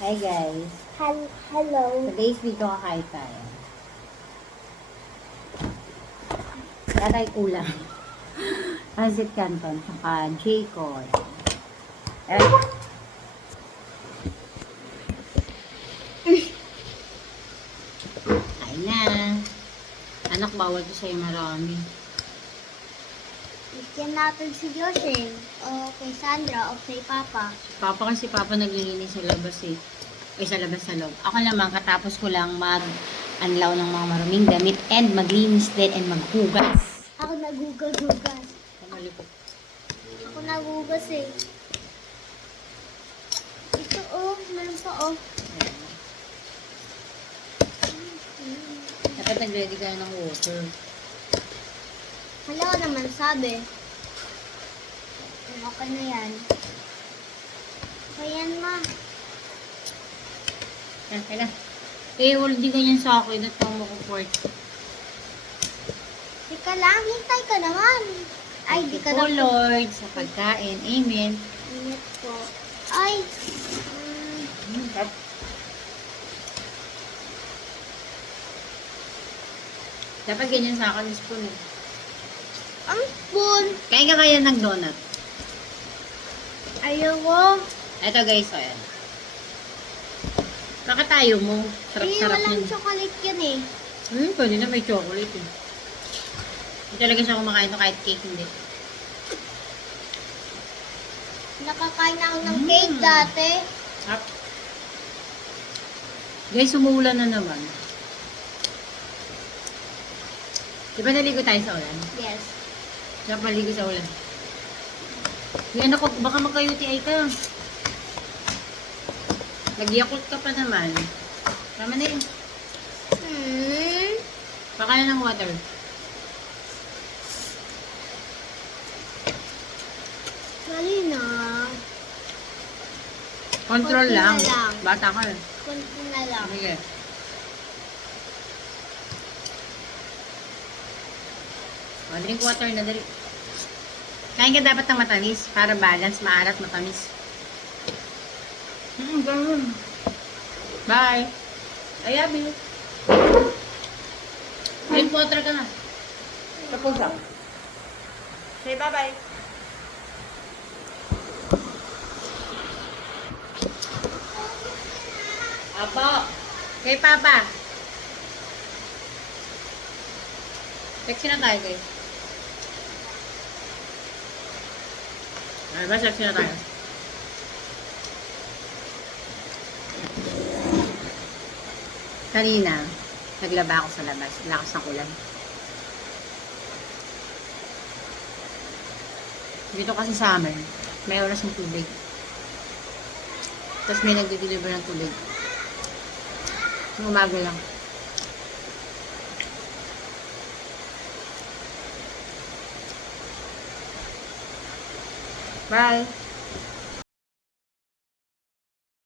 Hi guys. Hello. Today's video kakain tayo. Tatay ulam. Pancit Canton, saka J-Con. Kain na. Anak, bawal to sa'yo marami. Bigyan natin si Joshing. O kay Sandra o kay Papa. Papa kasi Papa naglilinis sa labas eh. Ay, sa labas sa loob. Ako naman, katapos ko lang mag-anlaw ng mga maruming damit and maglinis din and maghugas. Ako nagugas-hugas. Kamalipot. Ako nagugas eh. Ito oh, meron pa oh. Dapat nag-ready ka ng water. Wala ko naman sabi. Okay na yan. Ayan ma. Yan, kaya na. Eh, wala di ganyan sa akin at pang makuport. Teka lang, hintay ka naman. Ay, di ka Po, na. Lord, sa pagkain. Amen. Init po. Ay. Dapat ganyan sa akin, spoon eh. Ang spoon. Kain ka kaya ng donut. Ayaw ko. Eto guys, so yan. Kakatayo mo. Sarap-sarap Walang yun. chocolate yan eh. Pwede na may chocolate eh. Hindi talaga siya kumakain to kahit cake hindi. Nakakain na ako ng cake dati. Up. Guys, umuulan na naman. Di ba naligo tayo sa ulan? Yes. Dapat maligo sa ulan. Yan ako, baka magka-UTI ka. Nag-yakult ka pa naman. Tama na yun. Baka na ng water. Mali na. Control Konti na lang. lang. Bata ka eh. Kunti na lang. Sige. Drink water na dali. Kain ka dapat ng matamis para balance, maalat, matamis. Ganun. Bye. I love you. Drink water ka na. Tapos lang. Say bye-bye. Apo. Kay Papa. Sexy na tayo, guys. Ay, ba sexy na tayo? Kanina, naglaba ako sa labas. Lakas ng ulan. Dito kasi summer, may oras ng tubig. Tapos may nagde-deliver ng tubig. Yung umaga lang. Bye!